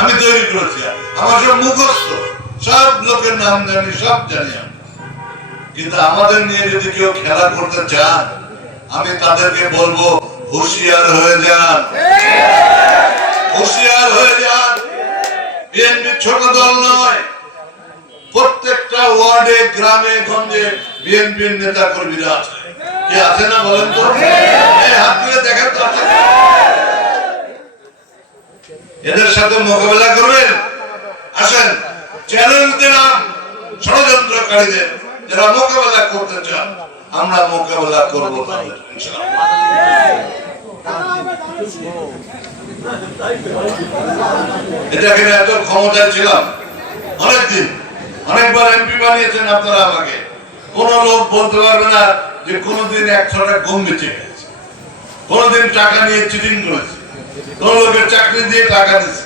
আমি তৈরি করেছি, আমার সব মুখস্থ, সব লোকের নাম জানি, সব জানি আমি। কিন্তু আমাদের নিয়ে যদি কেউ খেলা করতে চান, আমি তাদেরকে বলবো হুঁশিয়ার হয়ে যান, হুঁশিয়ার হয়ে যান। বিএনপি ছোট দল নয়, প্রত্যেকটা ওয়ার্ডে গ্রামে গঞ্জে বিএনপির নেতা কর্মীরা আছে। কি আছে না বলেন তো? এই হাত তুলে দেখেন তো। এদের সাথে মোকাবেলা করবেন। আসেন, চ্যালেঞ্জ দিলাম ষড়যন্ত্রকারীদের, যারা মোকাবেলা করতে চান, আমরা মোকাবেলা করবো তাদের ইনশাআল্লাহ। এটাকে এত ক্ষমতায় ছিলাম অনেকদিন, অনেকবার এমপি বানিয়েছেন আপনারা আমাকে। কোন লোক বলতে পারবে না যে কোনদিন 100 টাকা কম বেঁচে গেছে, কোনদিন টাকা নিয়ে চিটিং করেছে, কোন লোকের চাকরি দিয়ে টাকা দিচ্ছে,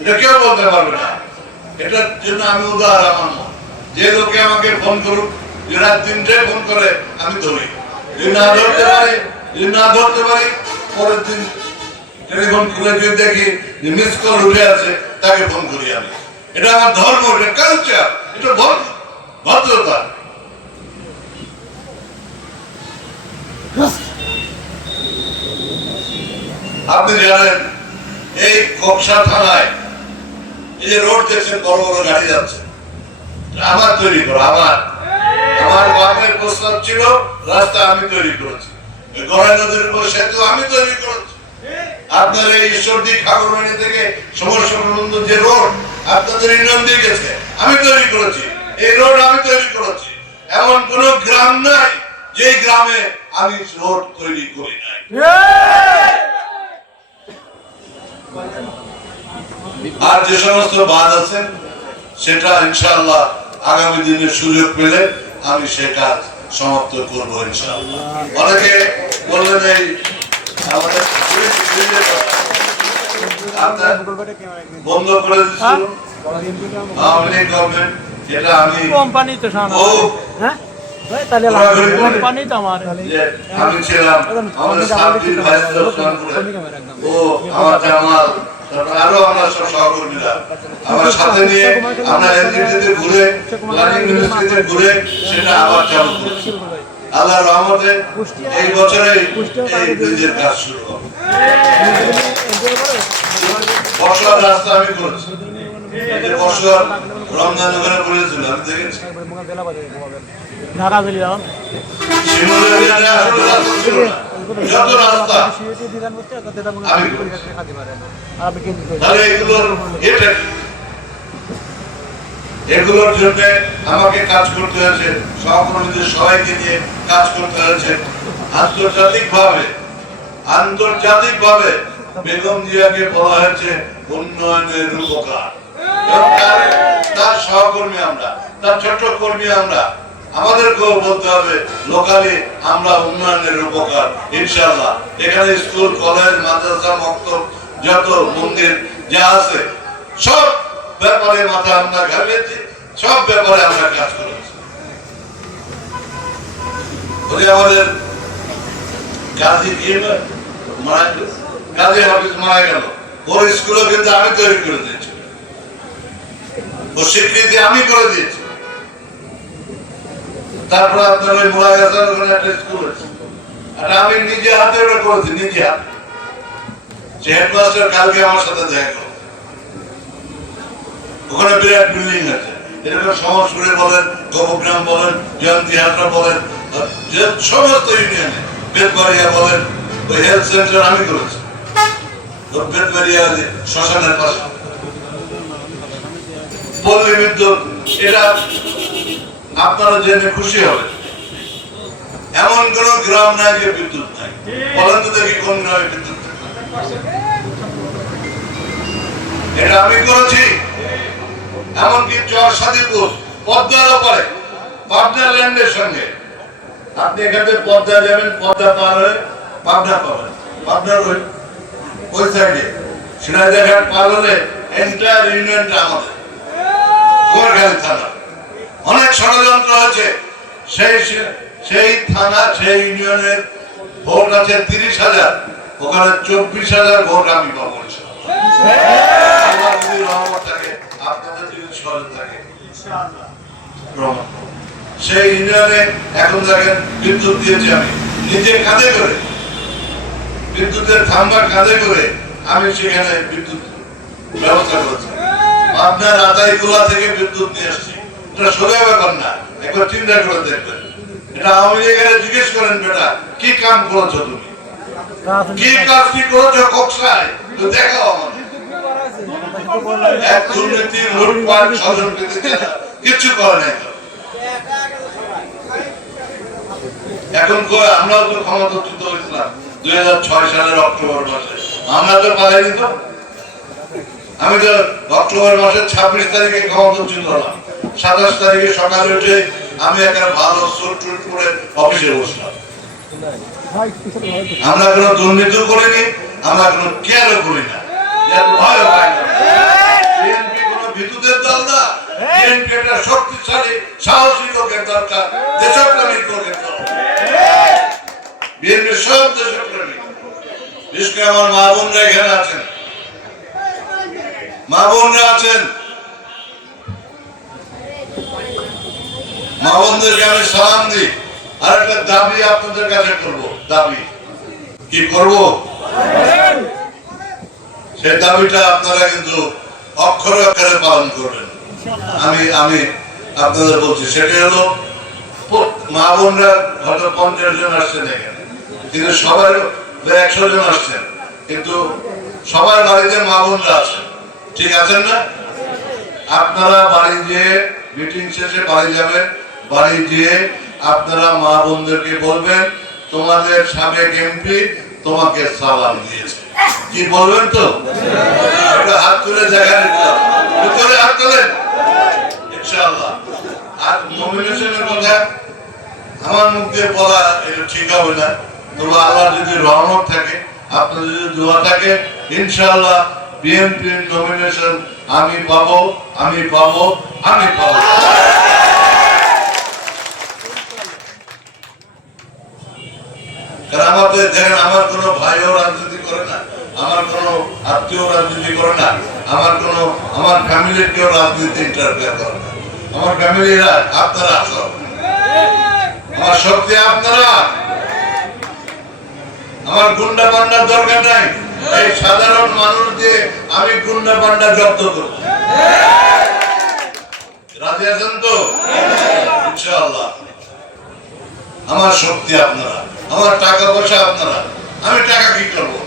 এটা কেউ বলতে পারবে না। এটার জন্য আমি উদাহরণ আমার মন, যে লোকে আমাকে ফোন করুক, রাত 3টায় ফোন করে আমি ধরি, যদি না ধরতে পারি, পরের দিন টেলিফোন খুলে দিয়ে দেখি যে মিস কল উঠে আছে, তাকে ফোন করি আমি। এটা আমার ধর্ম, এটা কালচার, এটা ভদ্রতা। আপনি জানেন এই কক্সা থানায় এই যে রোড দেখছেন, বড় বড় গাড়ি যাচ্ছে, আমার তৈরি করা, আমার বাপের প্রস্তাব ছিল, রাস্তা আমি তৈরি করেছি। গড়াই নদীর উপর সেতু আমি তৈরি করেছি। আপনার এই ঈশ্বরদী খাগড়াছড়ি থেকে সমস্যা পর্যন্ত যে রোড আপনাদের ইউনিয়ন দিয়ে গেছে, আমি তৈরি করেছি। এই রোড আমি তৈরি করেছি। এমন কোন গ্রাম নাই যে গ্রামে আমি রোড তৈরি করি নাই। আর যে সমস্ত বাঁধ আছে, সেটা ইনশাআল্লাহ আগামী দিনে সুযোগ পেলে আমি সে কাজ সমাপ্ত করবো ইনশাআল্লাহ। অনেকে বললেন এই আমাদের বন্ধ করে দিচ্ছিল আওয়ামী লীগ গভর্নমেন্ট, যেটা আমি কোম্পানি তো আমি ছিলাম, আমাদের সাবজেক্ট ভাইস প্রেসিডেন্ট ও আমার জামাল, আরো আমরা সব সহকর্মীরা আমার সাথে নিয়ে আমরা এনজিটিতে ঘুরে, প্ল্যানিং মিনিস্ট্রিতে ঘুরে সেটা আবার চালু করেছি। আল্লাহর রহমতে এই বছরেই এই ব্রিজের কাজ শুরু হবে। বর্ষার রাস্তা আমি করেছি, বর্ষার রমজান ওখানে করেছিল, আমি দেখেছি। যত রাস্তা এগুলোর জন্য আমাকে কাজ করতে হয়েছে, সহকর্মীদের সবাইকে নিয়ে কাজ করতে হয়েছে। আন্তর্জাতিকভাবে বেগম জিয়াকে বলা হয়েছে উন্নয়নের রূপকার। তার সহকর্মী আমরা, তার ছোট কর্মী আমরা, আমাদেরকেও বলতে হবে লোকালি আমরা উন্নয়নের রূপকার ইনশাআল্লাহ। এখানে স্কুল, কলেজ, মাদ্রাসা, মক্তব, যত মন্দির যা আছে সব ব্যাপারে মাথা আমরা ঘামিয়েছি, সব ব্যাপারে আমরা কাজ করেছি। আমাদের গাজী হাফিজ মারা গেল, ওর স্কুলও কিন্তু আমি তৈরি করে দিয়েছি, ও স্বীকৃতি আমি করে দিয়েছি। তারপর আপনার ওই মোলাগাছার ওখানে একটা স্কুল আছে, এটা আমি নিজে হাতে ওটা করেছি, নিজে হাতে। সে হেডমাস্টার কালকে আমার সাথে দেখা করো, ওখানে বিরাট বিল্ডিং আছে, এরকম সমস্পুরে বলেন, গোপগ্রাম বলেন, জয়ন্তীহাটা বলেন, সমস্ত ইউনিয়নে, বেতবাড়িয়া বলেন, ওই হেলথ সেন্টার আমি করেছি। বেতবাড়িয়া শ্মশানের পাশে পল্লী বিদ্যুৎ, এটা আপনারা জেনে খুশি হবে, এমন কোন গ্রাম নাই যে বিদ্যুৎ নাই। বলেন তো দেখি কোন গ্রামে বিদ্যুৎ? এটা আমি করেছি। এমনকি চরসাদিপুর পদ্মার ওপারে, পাবনা ল্যান্ডের সঙ্গে, আপনি এখানে পদ্মা যাবেন, পদ্মা পার হয়ে পাবনা পাবেন, পাবনার ওই সাইডে সিরাজঘাট পার হলে এন্টায়ার ইউনিয়নটা আমাদের কুমারখালী থানা। অনেক ষড়যন্ত্র আছে, সেই থানা, সেই ইউনিয়নের ভোট আছে 30,000, ওখানে 24,000 ভোট আমি পাবো। প্রমাণ। সেই ইউনিয়নে এখন দেখেন বিদ্যুৎ দিয়েছি আমি নিজে কাঁধে করে, বিদ্যুতের খাম্বা কাঁধে করে আমি সেখানে বিদ্যুৎ ব্যবস্থা করেছি। আপনার আতাইকুলা থেকে বিদ্যুৎ নিয়ে আসছি। এটা সোজা ব্যাপার না, একবার চিন্তা করে দেখবেন। এটা আওয়ামী লীগের জিজ্ঞেস করেন, বেটা কি কাম করেছো তুমি, কি কাজ কি করেছো কক্সায়, তো দেখাও আমাদের। এক দুর্নীতি লুটপাট ষড়যন্ত্র কিছু করে নাই। এখন আমরাও তো ক্ষমতাচ্যুত হয়েছিলাম 2006 সালের অক্টোবর মাসে, আমরা তো পালাইনি তো। আমি তো অক্টোবর মাসের 26 তারিখে ক্ষমতাচ্যুত হলাম, 27 তারিখে সকালে উঠে আমি একটা ভালো সুট টুট পরে অফিসে বসলাম। আমরা কোনো দুর্নীতিও করিনি, আমরা কোনো কেয়ারও করি না, ভয় পাই না। বিএনপি কোনো বিদ্যুতের দল না, বিএনপি একটা শক্তিশালী সাহসী লোকের দরকার, দেশপ্রেমিক লোকের দরকার। বিএনপি সব দেশপ্রেমিক। বিশেষ করে আমার মা বোনরা এখানে আছেন, মা বোনরা আছেন, মা বোনদেরকে আমি সালাম দিই। আর একটা দাবি আপনাদের কাছে করবো, দাবি কি করবো, সেই দাবিটা আপনারা কিন্তু অক্ষরে অক্ষরে পালন করবেন। আমি আপনাদের বলছি, সেটা হলো মা বোনরা হয়তো 50 জন আসছেন এখানে, কিন্তু সবাই 100 জন আসছেন, কিন্তু সবার বাড়িতে মা বোনরা আছেন, ঠিক আছেন না? আপনারা বাড়ি যেয়ে মিটিং শেষে বাড়ি যাবেন, বাড়ি যেয়ে আপনারা মা বোনদেরকে বলবেন তোমাদের সাবেক এমপি তোমাকে সালাম দিয়েছে। কি বলবেন তো? হাত তুলে দেখা দিতাম, ভিতরে হাত তোলেন ইনশাআল্লাহ। আর নমিনেশনের কথা আমার মুখ দিয়ে বলা এটা ঠিক হবে না, তবে আল্লাহ যদি রহমত থাকে, আপনার যদি দোয়া থাকে, ইনশাআল্লাহ বিএনপির নমিনেশন আমি পাবো, আমি পাবো, আমি পাবো। কারণ আমাদের দেখেন, আমার কোনো ভাইও রাজনীতি করে না, আমার কোনো আত্মীয় রাজনীতি করে না, আমার ফ্যামিলির কেউ রাজনীতি ইন্টারফেয়ার করে না। আমার ফ্যামিলিরা আপনারা আসো, আমার শক্তি আপনারা। আমার গুন্ডা পান্ডার দরকার নাই, এই সাধারণ মানুষ দিয়ে আমি গুন্ডা পান্ডা জব্দ করব। রাজি আছেন তো? ইনশাআল্লাহ। আমার শক্তি আপনারা, আমার টাকা পয়সা আপনারা। আমি টাকা কি করবো?